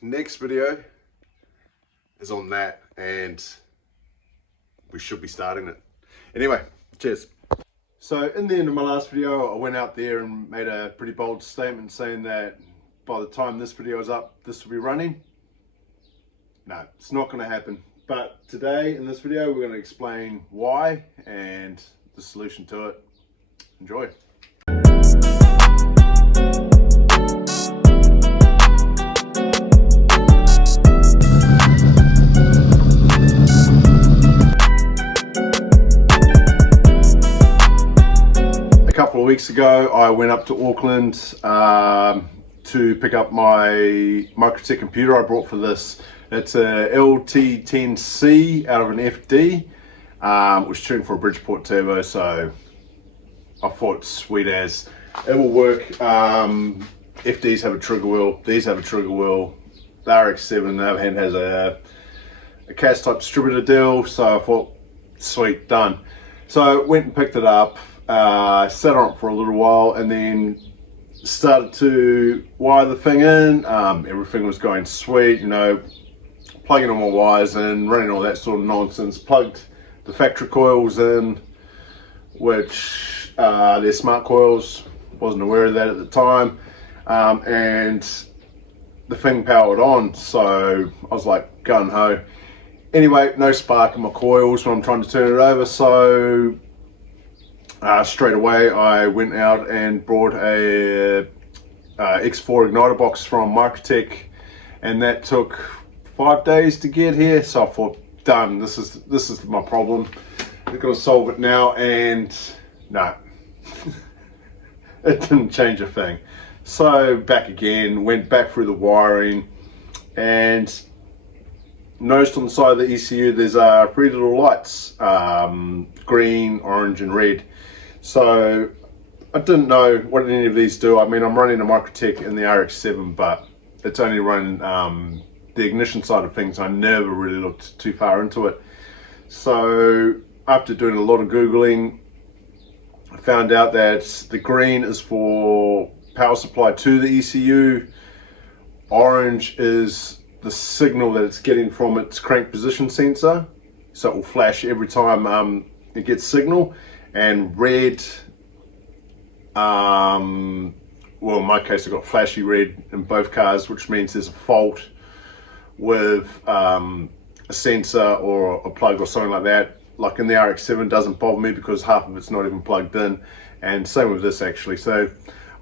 next video is on that, and we should be starting it. Anyway, cheers. So in the end of my last video, I went out there and made a pretty bold statement saying that by the time this video is up, this will be running. No, it's not going to happen. But today in this video, we're going to explain why and the solution to it. Enjoy. A couple of weeks ago, I went up to Auckland to pick up my Microtech computer I brought for this. It's a LT10C out of an FD, which is tuned for a Bridgeport turbo, so I thought sweet as. It will work. FDs have a trigger wheel, these have a trigger wheel. The rx8 on the other hand has a CAS type distributor deal, so I thought sweet, done. So I went and picked it up, sat on it for a little while, and then started to wire the thing in. Everything was going sweet, you know, plugging all my wires in, running all that sort of nonsense. Plugged the factory coils in, which they're smart coils, wasn't aware of that at the time, and the thing powered on, so I was like gung ho. Anyway, no spark in my coils when I'm trying to turn it over, so straight away I went out and brought a X4 igniter box from Microtech, and that took 5 days to get here. So I thought, done, this is my problem, I'm gonna solve it now. And no, it didn't change a thing. So back again, went back through the wiring, and noticed on the side of the ECU there's three little lights, green, orange and red. So I didn't know what any of these do. I mean, I'm running a Microtech in the RX7, but it's only running the ignition side of things. I never really looked too far into it. So after doing a lot of Googling, I found out that the green is for power supply to the ECU. Orange is the signal that it's getting from its crank position sensor. So it will flash every time it gets signal. And red, well, in my case I got flashy red in both cars, which means there's a fault with a sensor or a plug or something like that. Like in the RX7 doesn't bother me because half of it's not even plugged in, and same with this actually. So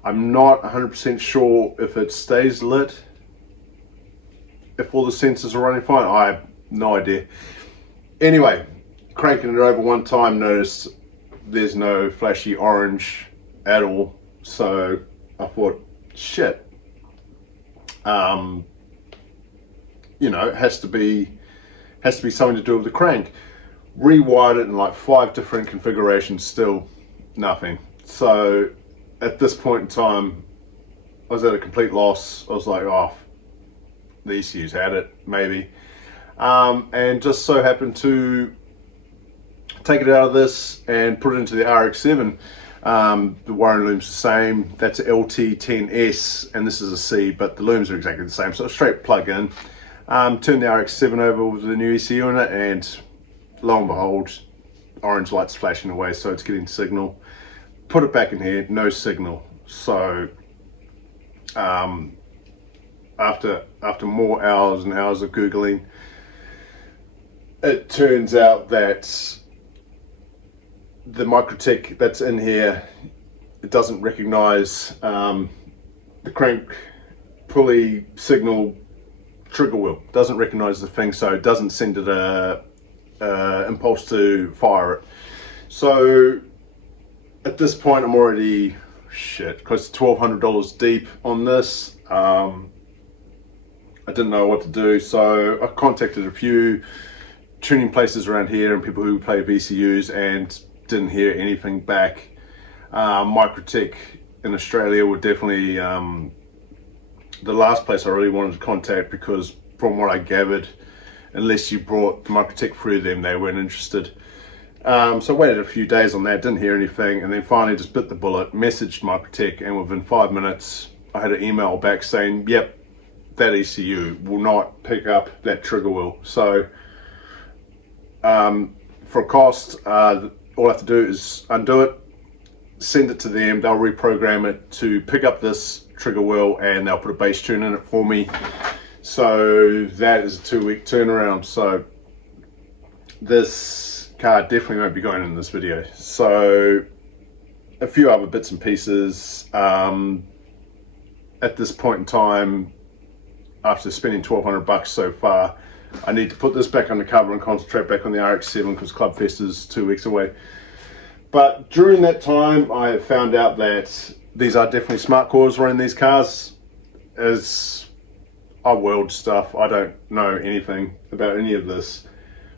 I'm not 100% sure if it stays lit if all the sensors are running fine. I have no idea. Anyway, cranking it over one time, noticed there's no flashy orange at all. So I thought, shit, you know, it has to be something to do with the crank. Rewired it in like 5 different configurations, still nothing. So at this point in time, I was at a complete loss. I was like, oh, the ECU's had it, maybe. And just so happened to take it out of this and put it into the RX7. The wiring loom's the same. That's a LT10S and this is a C, but the looms are exactly the same. So a straight plug in. Turn the RX7 over with the new ECU in it, and lo and behold, orange lights flashing away, so it's getting signal. Put it back in here, no signal. So after more hours and hours of Googling, it turns out that the Microtech that's in here, it doesn't recognize the crank pulley signal trigger wheel. Doesn't recognize the thing, so it doesn't send it a impulse to fire it. So at this point I'm already close to $1,200 deep on this. I didn't know what to do, so I contacted a few tuning places around here and people who play VCUs and didn't hear anything back. Microtech in Australia were definitely the last place I really wanted to contact, because from what I gathered, unless you brought the Microtech through them, they weren't interested. So I waited a few days on that, didn't hear anything, and then finally just bit the bullet, messaged Microtech, and within 5 minutes I had an email back saying, yep, that ECU will not pick up that trigger wheel. So for a cost, all I have to do is undo it, send it to them, they'll reprogram it to pick up this trigger wheel, and they'll put a bass tune in it for me. So that is a 2-week turnaround. So this car definitely won't be going in this video. So a few other bits and pieces. At this point in time, after spending $1,200 so far, I need to put this back on the cover and concentrate back on the RX-7 because Clubfest is 2 weeks away. But during that time, I have found out that these are definitely smart coils running these cars. As I weld stuff, I don't know anything about any of this,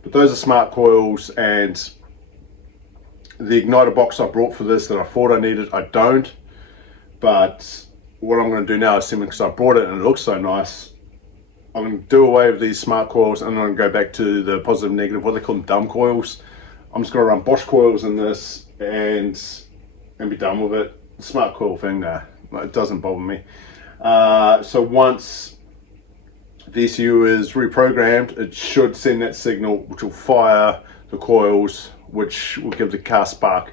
but those are smart coils, and the igniter box I brought for this that I thought I needed, I don't. But what I'm going to do now is, simply because I brought it and it looks so nice, I'm going to do away with these smart coils and I'm going to go back to the positive negative, what they call them, dumb coils. I'm just going to run Bosch coils in this and be done with it. Smart coil thing, nah, it doesn't bother me. So once the ECU is reprogrammed, it should send that signal which will fire the coils, which will give the car spark.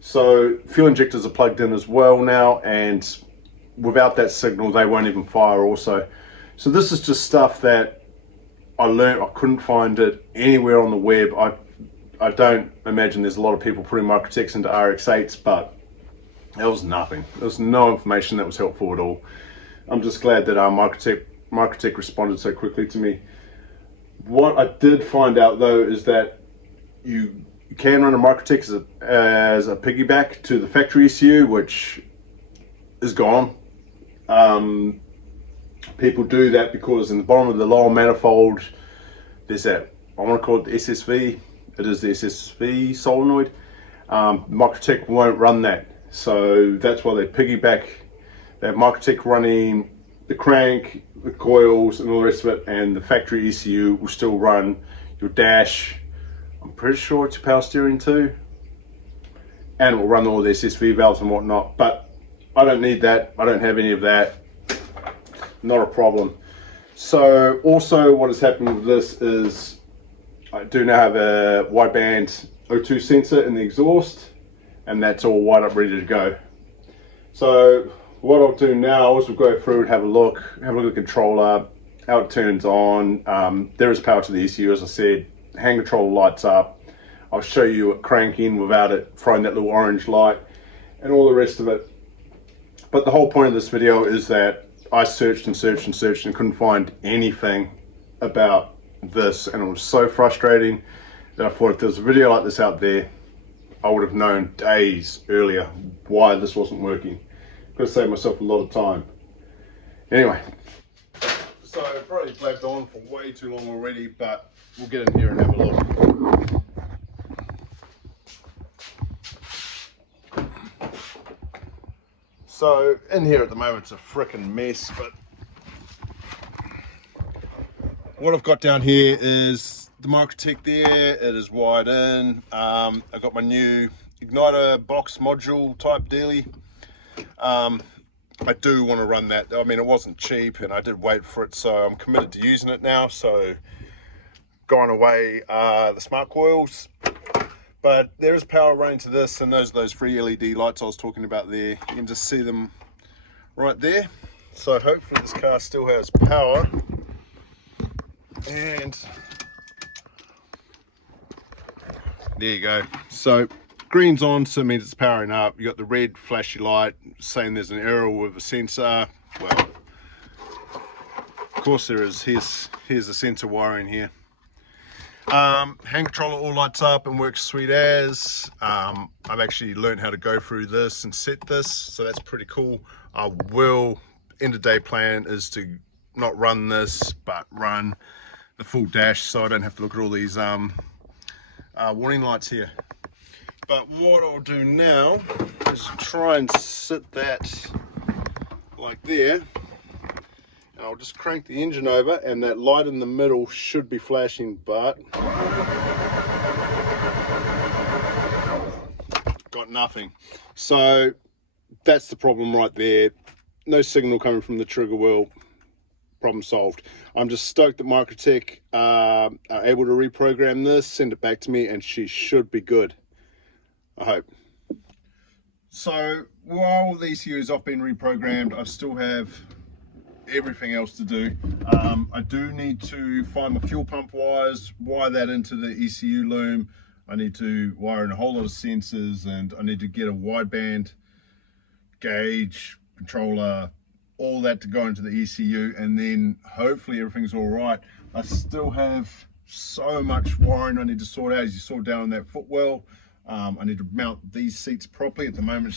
So fuel injectors are plugged in as well now, and without that signal they won't even fire also. So this is just stuff that I learned. I couldn't find it anywhere on the web. I don't imagine there's a lot of people putting Microtechs into rx8s, but there was nothing. There was no information that was helpful at all. I'm just glad that Microtech responded so quickly to me. What I did find out though is that you can run a Microtech as a piggyback to the factory ECU, which is gone. People do that because in the bottom of the lower manifold there's that, I want to call it the SSV. It is the SSV solenoid. Microtech won't run that, so that's why they piggyback. They have Microtech running the crank, the coils and all the rest of it, and the factory ECU will still run your dash. I'm pretty sure it's your power steering too, and it will run all the SSV valves and whatnot. But I don't need that. I don't have any of that. Not a problem. So also what has happened with this is I do now have a wideband O2 sensor in the exhaust, and that's all wired up, ready to go. So what I'll do now is we'll go through and have a look at the controller, how it turns on. There is power to the ECU, as I said. Hand controller lights up. I'll show you it cranking without it throwing that little orange light and all the rest of it. But the whole point of this video is that I searched and searched and searched and couldn't find anything about this, and it was so frustrating that I thought if there was a video like this out there, I would have known days earlier why this wasn't working. Could have saved myself a lot of time. Anyway, so I've probably blabbed on for way too long already, but we'll get in here and have a look. So in here at the moment it's a frickin' mess, but what I've got down here is the Microtech there. It is wired in. I've got my new igniter box module type dealie. I do want to run that. I mean, it wasn't cheap and I did wait for it, so I'm committed to using it now. So going away the smart coils, but there is power running to this, and those 3 LED lights I was talking about there, you can just see them right there. So hopefully this car still has power, and there you go. So green's on, so it means it's powering up. You got the red flashy light saying there's an error with the sensor. Well, of course there is. Here's the sensor wiring here. Hand controller all lights up and works sweet as. I've actually learned how to go through this and set this, so that's pretty cool. I will, end of day plan is to not run this, but run the full dash, so I don't have to look at all these warning lights here. But what I'll do now is try and sit that like there, and I'll just crank the engine over, and that light in the middle should be flashing, but got nothing. So that's the problem right there. No signal coming from the trigger wheel. problem solved. I'm just stoked that Microtech are able to reprogram this, send it back to me, and she should be good. I hope. So while the ECU is off being reprogrammed, I still have everything else to do. I do need to find my fuel pump wires, wire that into the ECU loom. I need to wire in a whole lot of sensors, and I need to get a wideband gauge, controller, all that to go into the ECU, and then hopefully everything's all right. I still have so much wiring I need to sort out. As you saw down that footwell, I need to mount these seats properly. At the moment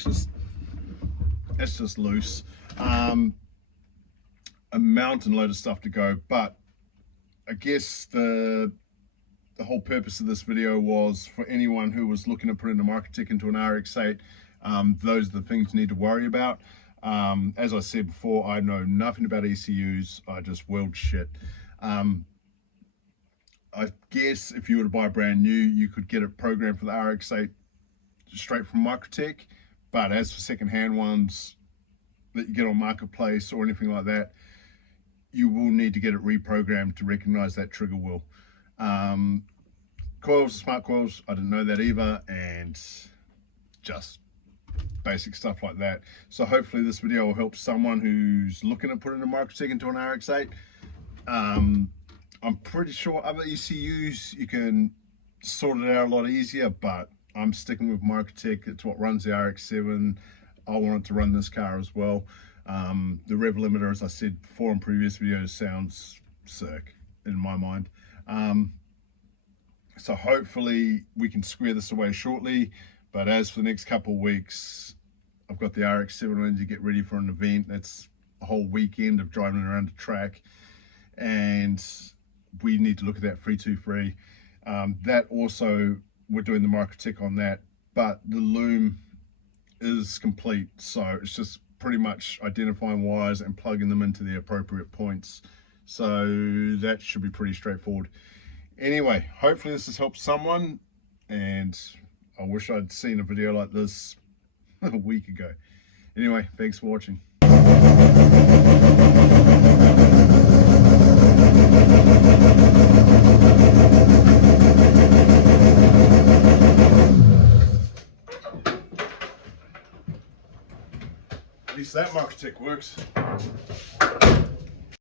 it's just loose. A mountain load of stuff to go, but I guess the whole purpose of this video was for anyone who was looking at putting a Microtech into an RX8. Those are the things you need to worry about. As I said before, I know nothing about ECUs. I just weld shit. I guess if you were to buy brand new, you could get it programmed for the RX8 straight from Microtech. But as for second-hand ones that you get on Marketplace or anything like that, you will need to get it reprogrammed to recognize that trigger wheel. Coils, smart coils, I didn't know that either, and just basic stuff like that. So hopefully this video will help someone who's looking at putting a Microtech into an RX8. I'm pretty sure other ECUs you can sort it out a lot easier, but I'm sticking with Microtech. It's what runs the RX7. I want it to run this car as well. The rev limiter, as I said before in previous videos, sounds sick in my mind. So hopefully we can square this away shortly. But as for the next couple of weeks, I've got the RX7 on to get ready for an event. That's a whole weekend of driving around the track, and we need to look at that 323. That also, we're doing the Microtech on that, but the loom is complete, so it's just pretty much identifying wires and plugging them into the appropriate points. So that should be pretty straightforward. Anyway, hopefully this has helped someone, and I wish I'd seen a video like this a week ago. Anyway, thanks for watching. At least that Microtech works.